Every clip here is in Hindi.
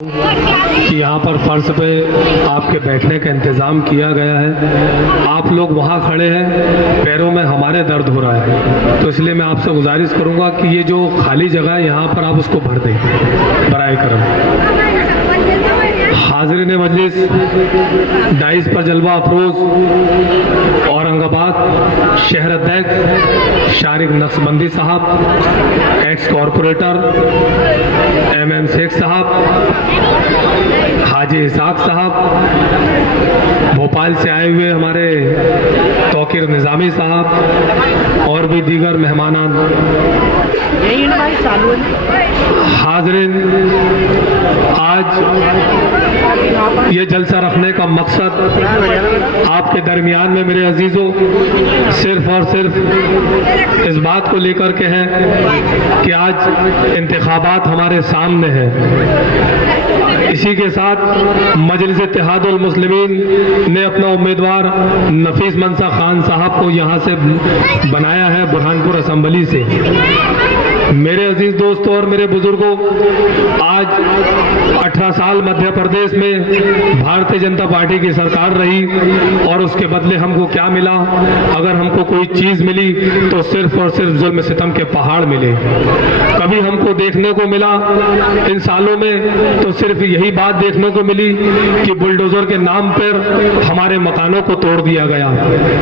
कि यहाँ पर फर्श पे आपके बैठने का इंतज़ाम किया गया है। आप लोग वहाँ खड़े हैं, पैरों में हमारे दर्द हो रहा है, तो इसलिए मैं आपसे गुजारिश करूँगा कि ये जो खाली जगह है यहाँ पर आप उसको भर दें बराए करम। हाज़रीन मजलिस, डाइस पर जलवा अफरोज औरंगाबाद शहर अध्यक्ष शारिक नक्शबंदी साहब, एक्स कॉरपोरेटर MM शेख साहब, हाजी इसाक साहब, भोपाल से आए हुए हमारे तौकीर निज़ामी साहब और भी दीगर मेहमानान, हाज़रीन, आज ये जलसा रखने का मकसद आपके दरमियान में मेरे अजीज़ों सिर्फ और सिर्फ इस बात को लेकर के है कि आज इंतखाबात हमारे सामने है। इसी के साथ मजलिस इत्तेहादुल मुस्लिमीन ने अपना उम्मीदवार नफीस मंसा खान साहब को यहाँ से बनाया है बुरहानपुर असम्बली से। मेरे अजीज दोस्तों और मेरे बुजुर्गों, आज 18 साल मध्य प्रदेश में भारतीय जनता पार्टी की सरकार रही और उसके बदले हमको क्या मिला? अगर हमको कोई चीज मिली तो सिर्फ और सिर्फ जुल्म सितम के पहाड़ मिले। कभी हमको देखने को मिला इन सालों में तो सिर्फ यही बात देखने को मिली कि बुलडोजर के नाम पर हमारे मकानों को तोड़ दिया गया,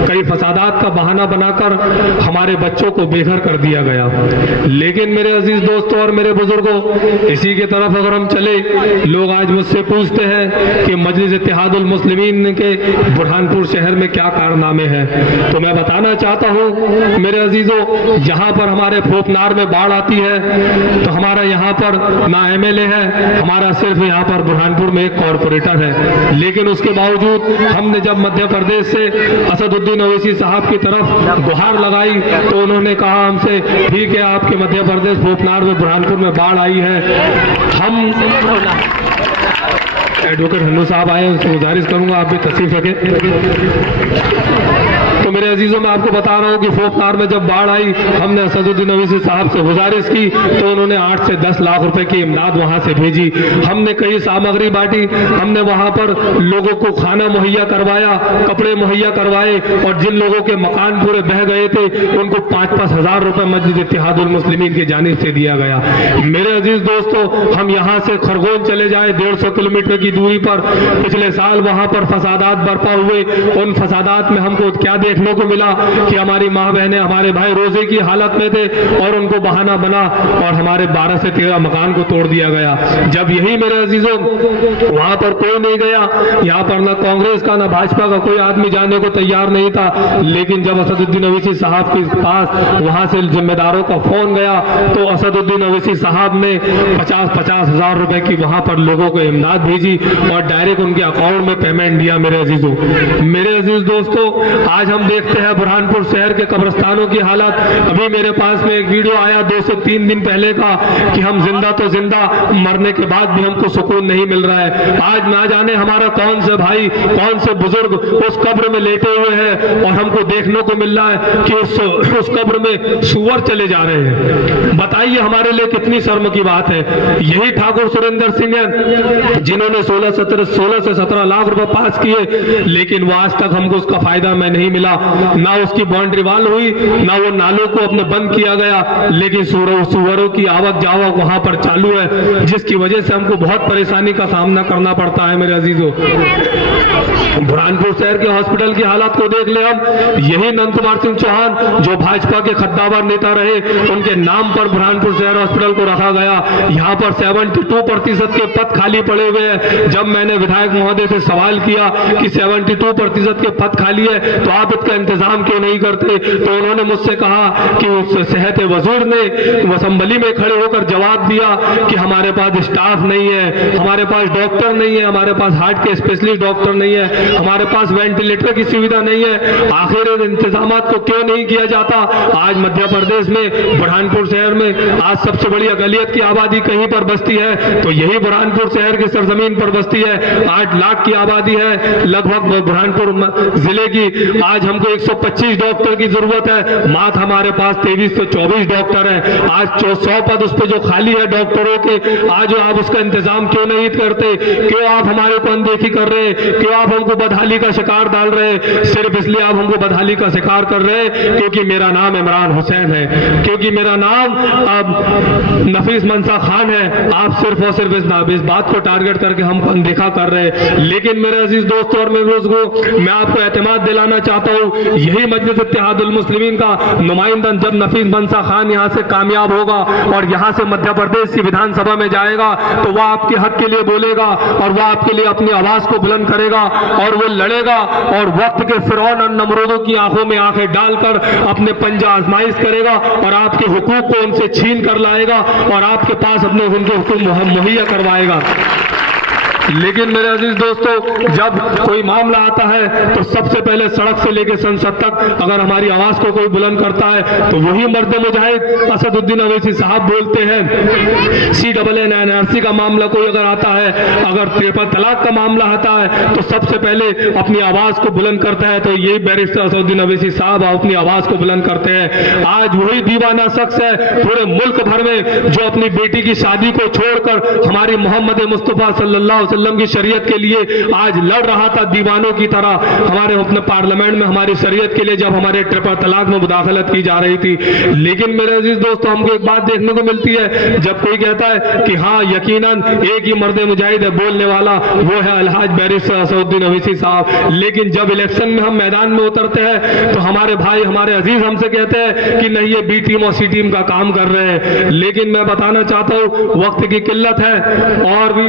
कई फसादात का बहाना बनाकर हमारे बच्चों को बेघर कर दिया गया। लेकिन मेरे अजीज दोस्तों और मेरे बुजुर्गों, इसी के तरफ अगर हम चले, लोग आज मुझसे पूछते हैं कि मजलिस इत्तेहादुल मुस्लिमीन के बुरहानपुर शहर में क्या कारनामे हैं, तो मैं बताना चाहता हूं मेरे अजीजों, जहां पर हमारे फोपनार में बाढ़ आती है तो हमारा यहाँ पर ना MLA है, हमारा सिर्फ यहाँ पर बुरहानपुर में एक कॉरपोरेटर है। लेकिन उसके बावजूद हमने जब मध्य प्रदेश से असदुद्दीन ओवैसी साहब की तरफ गुहार लगाई तो उन्होंने कहा हमसे, ठीक है आपके मध्य प्रदेश फोपनार में बुरहानपुर में बाढ़ आई है, हम एडवोकेट हन्नू साहब आए, उनसे गुजारिश करूंगा आप भी तशरीफ रखें। तो मेरे अजीजों, मैं आपको बता रहा हूं कि फोपनार में जब बाढ़ आई, हमने असदुद्दीन ओवैसी साहब से गुजारिश की तो उन्होंने 8 से 10 लाख रुपए की इमदाद वहां से भेजी। हमने कई सामग्री बांटी, हमने वहां पर लोगों को खाना मुहैया करवाया, कपड़े मुहैया करवाए और जिन लोगों के मकान पूरे बह गए थे उनको 5-5 हजार रुपए मस्जिद इत्तेहादुल मुस्लिमीन की जानिब से दिया गया। मेरे अजीज दोस्तों, हम यहाँ से खरगोन चले जाए 150 किलोमीटर की दूरी पर, पिछले साल वहां पर फसादात बरपा हुए। उन फसादात में हमको क्या देखने को मिला कि हमारी माँ बहनें, हमारे भाई रोजे की हालत में थे और उनको बहाना बना और हमारे 12 से 13 मकान को तोड़ दिया गया। जब यही मेरे अजीजों वहां पर कोई नहीं गया, यहाँ पर ना कांग्रेस का ना भाजपा का कोई आदमी जाने को तैयार नहीं था, लेकिन जब असदुद्दीन ओवैसी साहब के पास वहां से जिम्मेदारों का फोन गया तो असदुद्दीन ओवैसी साहब ने 50-50 हजार रुपए की वहां पर लोगों को इमदाद भेजी और डायरेक्ट उनके अकाउंट में पेमेंट दिया। मेरे अजीजों, मेरे अजीज दोस्तों, आज हम देखते हैं बुरहानपुर शहर के कब्रिस्तानों की हालत। अभी मेरे पास में एक वीडियो आया 2 से 3 दिन पहले का कि हम जिंदा तो जिंदा, मरने के बाद भी हमको सुकून नहीं मिल रहा है। आज ना जाने हमारा कौन से भाई, कौन से बुजुर्ग उस कब्र में लेटे हुए हैं और हमको देखने को मिल रहा है कि उस कब्र में सुअर चले जा रहे हैं। बताइए हमारे लिए कितनी शर्म की बात है। यही ठाकुर सुरेंद्र सिंह है जिन्होंने 16 से 17 लाख रुपए पास किए, लेकिन वो आज तक हमको उसका फायदा में नहीं मिला। ना उसकी बाउंड्री वाल हुई, ना वो नालों को अपने बंद किया गया, लेकिन सुअरों की आवक जावक वहां पर चालू है, जिसकी वजह से हमको बहुत परेशानी का सामना करना पड़ता है। मेरे अजीजों, बुरहानपुर शहर के हॉस्पिटल की हालत को देख ले हम। यही नंद कुमार सिंह चौहान जो भाजपा के खद्दावर नेता रहे, उनके नाम पर बुरहानपुर शहर हॉस्पिटल को रखा गया। यहाँ पर 72% के पद खाली पड़े हुए हैं। जब मैंने विधायक महोदय से सवाल किया कि 72% के पद खाली है तो आप इसका इंतजाम क्यों नहीं करते, तो उन्होंने मुझसे कहा कि उस सेहत वजीर ने असम्बली में खड़े होकर जवाब दिया कि हमारे पास स्टाफ नहीं है, हमारे पास डॉक्टर नहीं है, हमारे पास हार्ट के स्पेशलिस्ट डॉक्टर नहीं है, हमारे पास वेंटिलेटर की सुविधा नहीं है। आखिर इन इंतजाम को क्यों नहीं किया जाता? आज मध्य प्रदेश में बुरहानपुर शहर में आज सबसे बड़ी अकलियत की आबादी कहीं पर बसती है तो यही बुरहानपुर शहर की सरजमीन पर बसती है। 8 लाख की आबादी है लगभग बुरहानपुर जिले की। आज हम हमको 125 डॉक्टर की जरूरत है, मात्र हमारे पास 23 से 24 डॉक्टर हैं। आज 100 पद उस पे जो खाली है डॉक्टरों के, आज आप उसका इंतजाम क्यों नहीं करते? क्यों आप हमारे को अनदेखी कर रहे हैं? क्यों आप हमको बदहाली का शिकार डाल रहे हैं? सिर्फ इसलिए आप हमको बदहाली का शिकार कर रहे हैं क्योंकि मेरा नाम इमरान हुसैन है, क्योंकि मेरा नाम अब नफीस मंसा खान है। आप सिर्फ और सिर्फ इस बात को टारगेट करके हमको अनदेखा कर रहे हैं। लेकिन मेरे अजीज दोस्तों और मैं आपको एतमाद दिलाना चाहता हूं, यही मजलिस इत्तेहादुल मुस्लिमीन का नुमाइंदा जब नफीस मंसा खान यहां से कामयाब होगा और यहां से मध्य प्रदेश की विधानसभा में जाएगा तो वह आपके हक के लिए बोलेगा और वह आपके लिए अपनी आवाज को बुलंद करेगा और वो लड़ेगा और वक्त के फिरौन और नमरूदों की आंखों में आंखें डालकर अपने पंजा आजमाइश करेगा और आपके हुकूक को उनसे छीन कर लाएगा और आपके पास अपने उनके हुकूक मुहैया करवाएगा। लेकिन मेरे अजीज दोस्तों, जब कोई मामला आता है तो सबसे पहले सड़क से लेकर संसद तक अगर हमारी आवाज को कोई बुलंद करता है तो वही मर्द मुजाहिद असदुद्दीन अवैसी साहब बोलते हैं। CAA का मामला कोई अगर आता है, अगर ट्रिपल तलाक का मामला आता है तो सबसे पहले अपनी आवाज को बुलंद करता है तो यही बैरिस्टर असदुद्दीन अवैसी साहब अपनी आवाज को बुलंद करते हैं। आज वही दीवाना शख्स है पूरे मुल्क भर में जो अपनी बेटी की शादी को छोड़कर हमारी मोहम्मद मुस्तफा सल्लल्लाहु अलैहि वसल्लम की शरीयत के लिए आज लड़ रहा था दीवानों की तरह हमारे अपने पार्लियामेंट में हमारी शरीयत के लिए, जब हमारे ट्रिपल तलाक में मुदाखलत की जा रही थी। लेकिन मेरे अजीज दोस्तों, हमको एक बात देखने को मिलती है, जब कोई कहता है कि हाँ यकीनन एक ही मर्द मुजाहिद है बोलने वाला, वो है अलहाज बैरिस्टर असदुद्दीन अवैसी साहब। लेकिन जब इलेक्शन में हम मैदान में उतरते हैं तो हमारे भाई हमारे अजीज हमसे कहते हैं कि नहीं ये बी टीम और सी टीम का काम कर रहे हैं। लेकिन मैं बताना चाहता हूं वक्त की किल्लत है और भी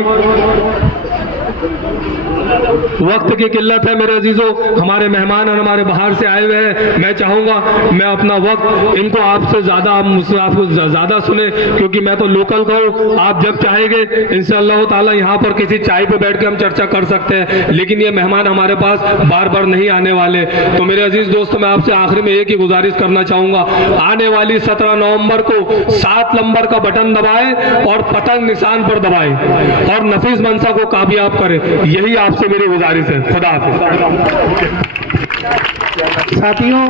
वक्त की किल्लत है मेरे अजीजों। हमारे मेहमान और हमारे बाहर से आए हुए हैं, मैं चाहूंगा मैं अपना वक्त इनको आपसे ज्यादा आपको ज्यादा सुने क्योंकि मैं तो लोकल का हूं। आप जब चाहेंगे इंशाअल्लाह ताला यहाँ पर किसी चाय पे बैठ के हम चर्चा कर सकते हैं, लेकिन ये मेहमान हमारे पास बार बार नहीं आने वाले। तो मेरे अजीज दोस्तों, मैं आपसे आखिरी में एक ही गुजारिश करना चाहूंगा, आने वाली 17 नवंबर को 7 नंबर का बटन दबाएं और पतंग निशान पर दबाएं और नफीस मंसा को कामयाब करें, यही आपसे मेरी गुजारिश है। खुदा हाफिज। साथियों